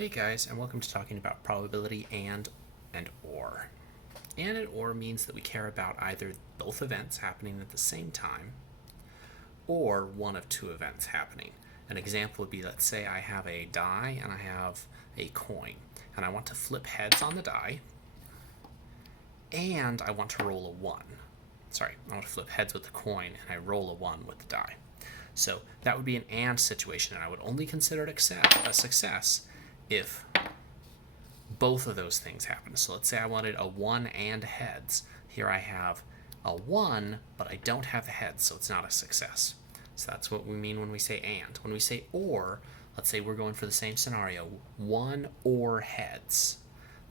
Hey guys, and welcome to talking about probability and or. And or means that we care about either both events happening at the same time or one of two events happening. An example would be, let's say I have a die and I have a coin, and I want to flip heads on the die, and I want to roll a 1. Sorry, I want to flip heads with the coin and I roll a 1 with the die. So that would be an and situation, and I would only consider it a success if both of those things happen. So let's say I wanted a 1 and heads. Here I have a 1, but I don't have the heads, so it's not a success. So that's what we mean when we say and. When we say or, let's say we're going for the same scenario, 1 or heads.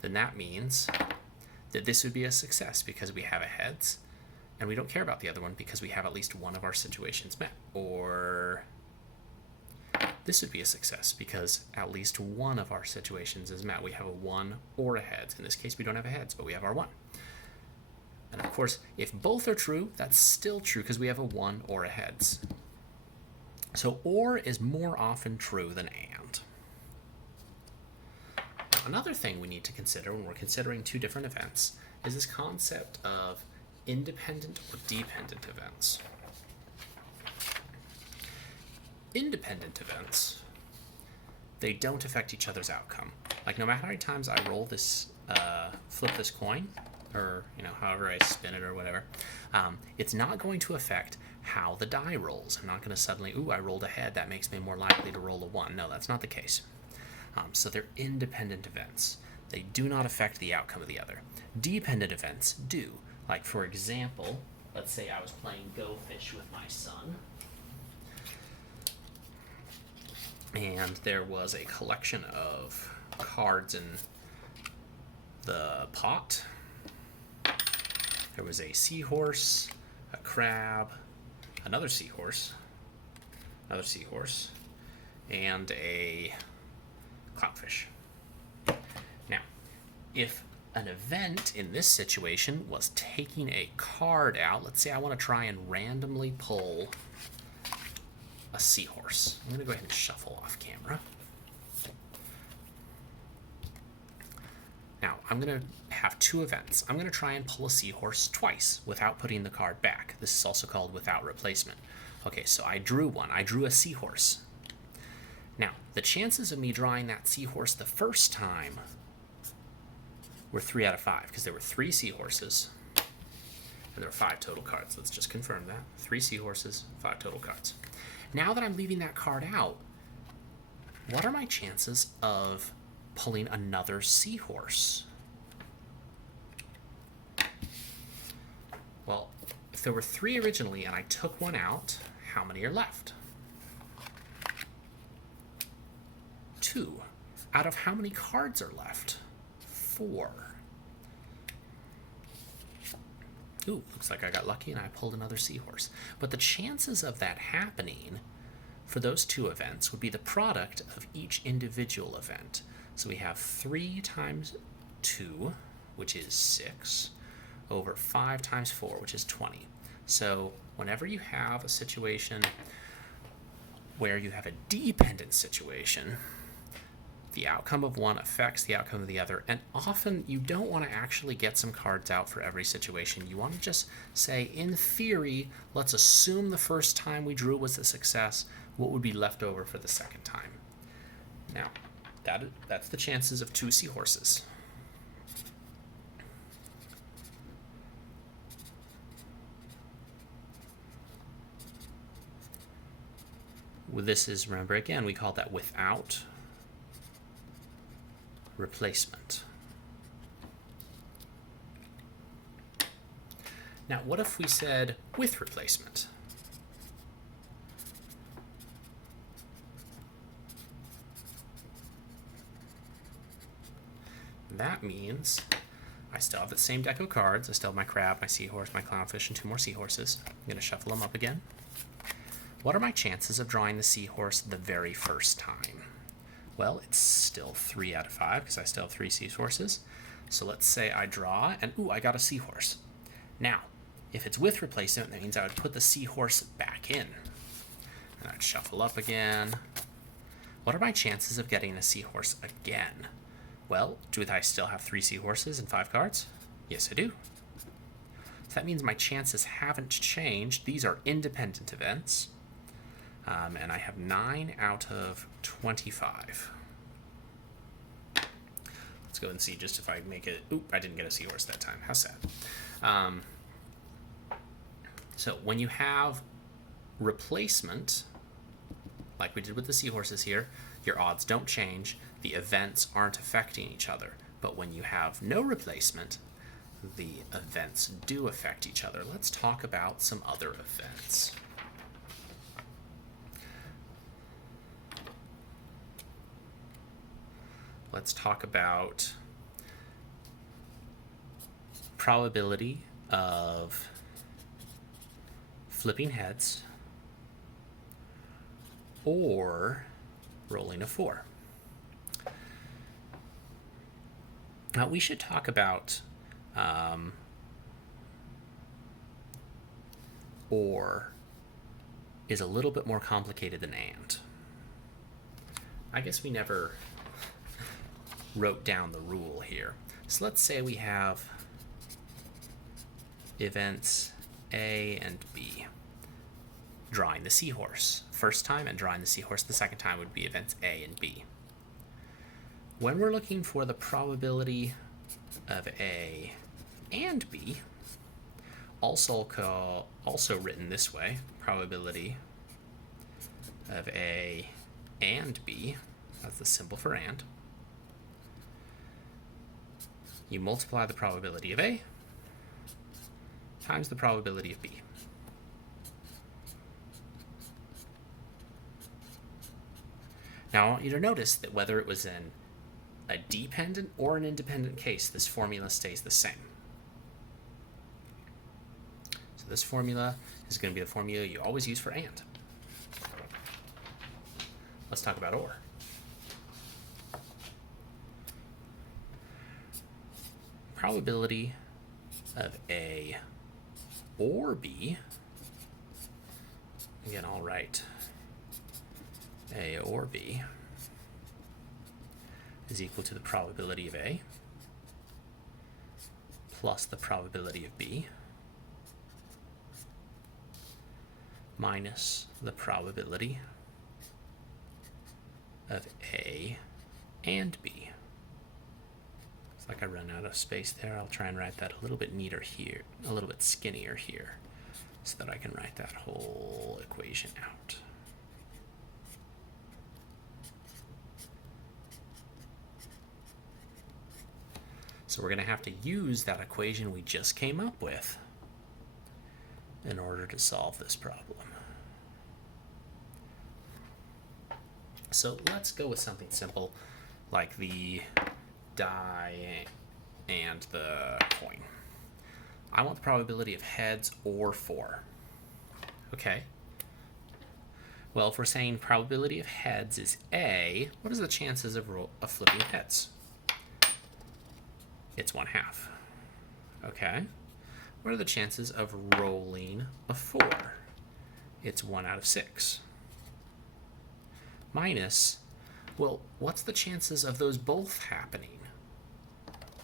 Then that means that this would be a success because we have a heads, and we don't care about the other one because we have at least one of our situations met. Or this would be a success because at least one of our situations is met. We have a 1 or a heads. In this case, we don't have a heads, but we have our 1. And of course, if both are true, that's still true because we have a 1 or a heads. So or is more often true than and. Now, another thing we need to consider when we're considering two different events is this concept of independent or dependent events. Independent events, they don't affect each other's outcome. Like, no matter how many times I roll this, flip this coin, or however I spin it or whatever, it's not going to affect how the die rolls. I'm not going to suddenly, I rolled a head, that makes me more likely to roll a 1. No, that's not the case. So they're independent events. They do not affect the outcome of the other. Dependent events do. Like, for example, let's say I was playing Go Fish with my son, and there was a collection of cards in the pot. There was a seahorse, a crab, another seahorse, and a clownfish. Now, if an event in this situation was taking a card out, let's say I want to try and randomly pull a seahorse. I'm going to go ahead and shuffle off camera. Now, I'm going to have two events. I'm going to try and pull a seahorse twice without putting the card back. This is also called without replacement. Okay, so I drew one. I drew a seahorse. Now, the chances of me drawing that seahorse the first time were 3 out of 5 because there were 3 seahorses and there were 5 total cards. Let's just confirm that. 3 seahorses, 5 total cards. Now that I'm leaving that card out, what are my chances of pulling another seahorse? Well, if there were 3 originally and I took one out, how many are left? 2. Out of how many cards are left? 4. Looks like I got lucky and I pulled another seahorse. But the chances of that happening for those 2 events would be the product of each individual event. So we have 3 times 2, which is 6, over 5 times 4, which is 20. So whenever you have a situation where you have a dependent situation, the outcome of one affects the outcome of the other, and often you don't want to actually get some cards out for every situation. You want to just say, in theory, let's assume the first time we drew was a success. What would be left over for the second time? Now, that's the chances of 2 seahorses. This is, remember again, we call that without replacement. Now, what if we said with replacement? That means I still have the same deck of cards. I still have my crab, my seahorse, my clownfish, and 2 more seahorses. I'm going to shuffle them up again. What are my chances of drawing the seahorse the very first time? Well, it's still 3 out of 5 because I still have 3 seahorses. So let's say I draw, and I got a seahorse. Now, if it's with replacement, that means I would put the seahorse back in. And I'd shuffle up again, What are my chances of getting a seahorse again? Well, do I still have 3 seahorses and 5 cards? Yes, I do. So that means my chances haven't changed. These are independent events. And I have 9 out of 25. Let's go and see just if I make it. Oop, I didn't get a seahorse that time. How sad. So when you have replacement, like we did with the seahorses here, your odds don't change. The events aren't affecting each other. But when you have no replacement, the events do affect each other. Let's talk about some other events. Let's talk about probability of flipping heads or rolling a 4. Now we should talk about or is a little bit more complicated than and. I guess we never wrote down the rule here. So let's say we have events A and B. Drawing the seahorse first time and drawing the seahorse the second time would be events A and B. When we're looking for the probability of A and B, also written this way, probability of A and B, that's the symbol for and, you multiply the probability of A times the probability of B. Now I want you to notice that whether it was in a dependent or an independent case, this formula stays the same. So this formula is going to be the formula you always use for and. Let's talk about or. Probability of A or B, again I'll write A or B, is equal to the probability of A plus the probability of B minus the probability of A and B. It's like I run out of space there. I'll try and write that a little bit neater here, a little bit skinnier here, so that I can write that whole equation out. So we're going to have to use that equation we just came up with in order to solve this problem. So let's go with something simple like the die and the coin. I want the probability of heads or 4. Okay. Well, if we're saying probability of heads is A, what is the chances of flipping heads? It's 1/2. Okay. What are the chances of rolling a 4? It's 1 out of 6. Minus, well, what's the chances of those both happening?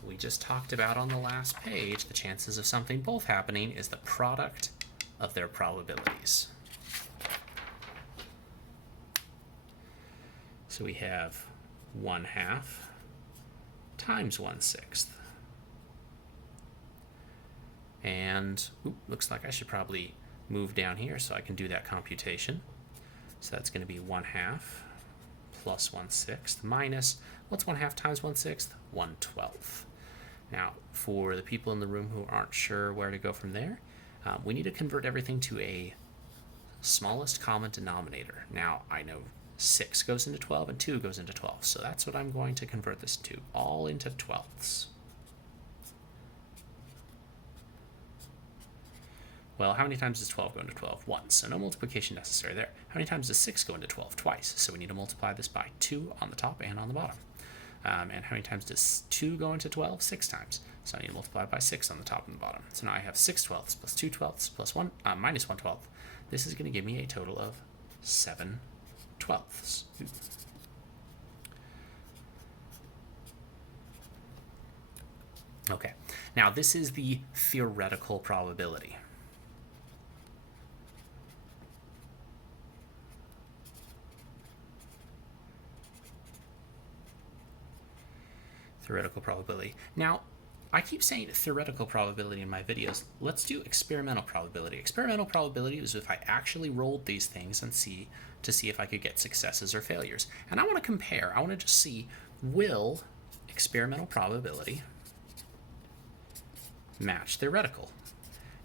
We just talked about on the last page, the chances of something both happening is the product of their probabilities. So we have 1/2 times 1/6. And looks like I should probably move down here so I can do that computation. So that's going to be 1/2 plus 1/6 minus, what's 1/2 times 1/6? 1/12. Now, for the people in the room who aren't sure where to go from there, we need to convert everything to a smallest common denominator. Now, I know 6 goes into 12 and 2 goes into 12, so that's what I'm going to convert this to, all into 12ths. Well, how many times does 12 go into 12? Once, so no multiplication necessary there. How many times does 6 go into 12? Twice, so we need to multiply this by 2 on the top and on the bottom. And how many times does 2 go into 12? 6 times, so I need to multiply by 6 on the top and the bottom. So now I have 6/12 plus 2/12 plus 1 minus 1/12. This is going to give me a total of 7/12. Okay, now this is the theoretical probability. Theoretical probability. Now, I keep saying theoretical probability in my videos. Let's do experimental probability. Experimental probability is if I actually rolled these things and see if I could get successes or failures. And I want to compare. I want to just see, will experimental probability match theoretical?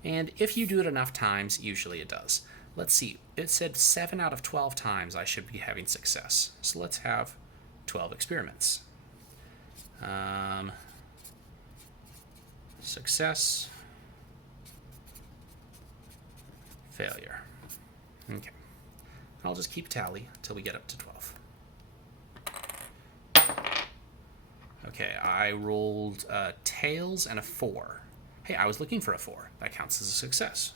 And if you do it enough times, usually it does. Let's see. It said 7 out of 12 times I should be having success. So let's have 12 experiments. Success, failure. Okay. I'll just keep tally until we get up to 12. Okay, I rolled tails and a 4. Hey, I was looking for a 4. That counts as a success.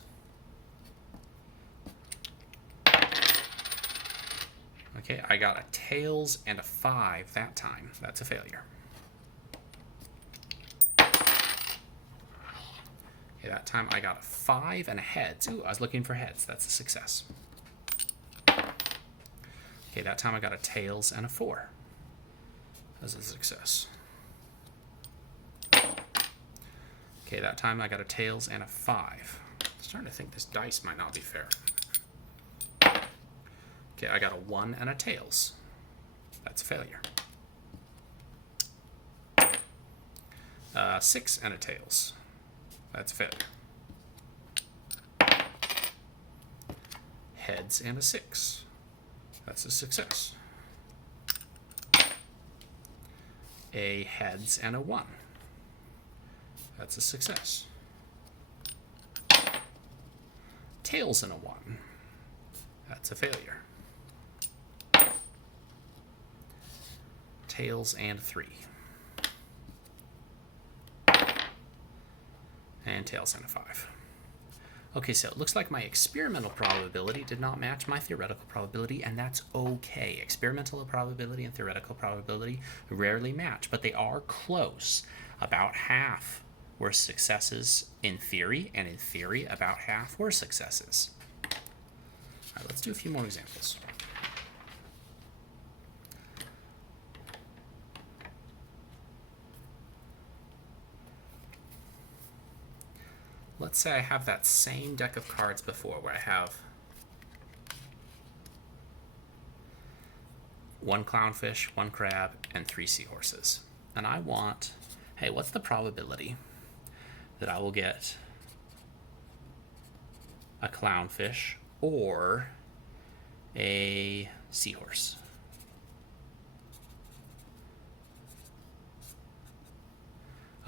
Okay, I got a tails and a 5 that time. That's a failure. Okay, that time I got a 5 and a heads. Ooh, I was looking for heads. That's a success. Okay, that time I got a tails and a 4. That's a success. Okay, that time I got a tails and a 5. I'm starting to think this dice might not be fair. Okay, I got a 1 and a tails. That's a failure. 6 and a tails. That's a failure. Heads and a 6. That's a success. A heads and a 1. That's a success. Tails and a 1. That's a failure. Tails and 3. And tails and a 5. Okay, so it looks like my experimental probability did not match my theoretical probability, and that's okay. Experimental probability and theoretical probability rarely match, but they are close. About half were successes in theory, and in theory, about half were successes. All right, let's do a few more examples. Let's say I have that same deck of cards before, where I have 1 clownfish, 1 crab, and 3 seahorses. And I want, hey, what's the probability that I will get a clownfish or a seahorse?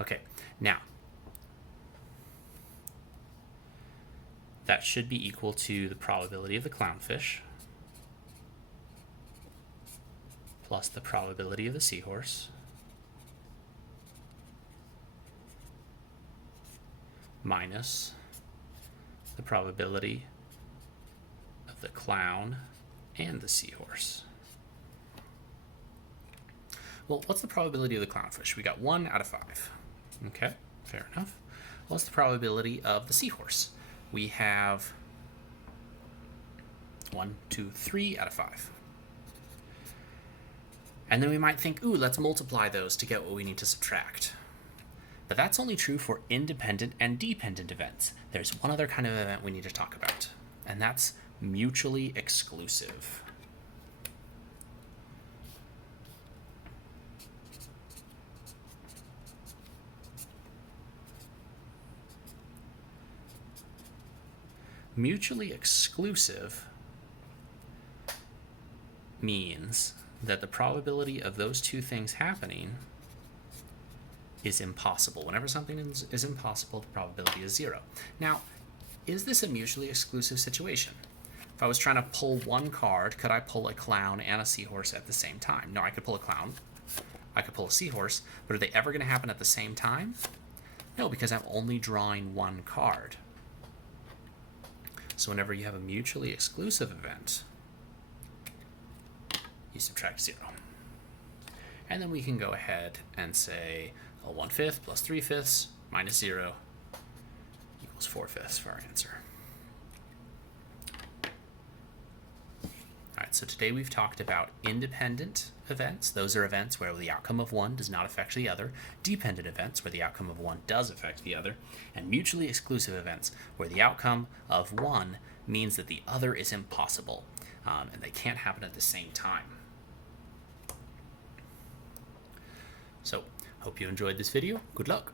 Okay, now, that should be equal to the probability of the clownfish plus the probability of the seahorse minus the probability of the clown and the seahorse. Well, what's the probability of the clownfish? We got 1 out of 5. Okay, fair enough. What's the probability of the seahorse? We have 1, 2, 3 out of 5. And then we might think, ooh, let's multiply those to get what we need to subtract. But that's only true for independent and dependent events. There's one other kind of event we need to talk about, and that's mutually exclusive. Mutually exclusive means that the probability of those two things happening is impossible. Whenever something is impossible, the probability is 0. Now, is this a mutually exclusive situation? If I was trying to pull one card, could I pull a clown and a seahorse at the same time? No, I could pull a clown. I could pull a seahorse, but are they ever going to happen at the same time? No, because I'm only drawing one card. So whenever you have a mutually exclusive event, you subtract 0. And then we can go ahead and say a 1/5 plus 3/5 minus 0 equals 4/5 for our answer. All right, so today we've talked about independent events. Those are events where the outcome of one does not affect the other. Dependent events, where the outcome of one does affect the other. And mutually exclusive events, where the outcome of one means that the other is impossible, and they can't happen at the same time. So, hope you enjoyed this video. Good luck.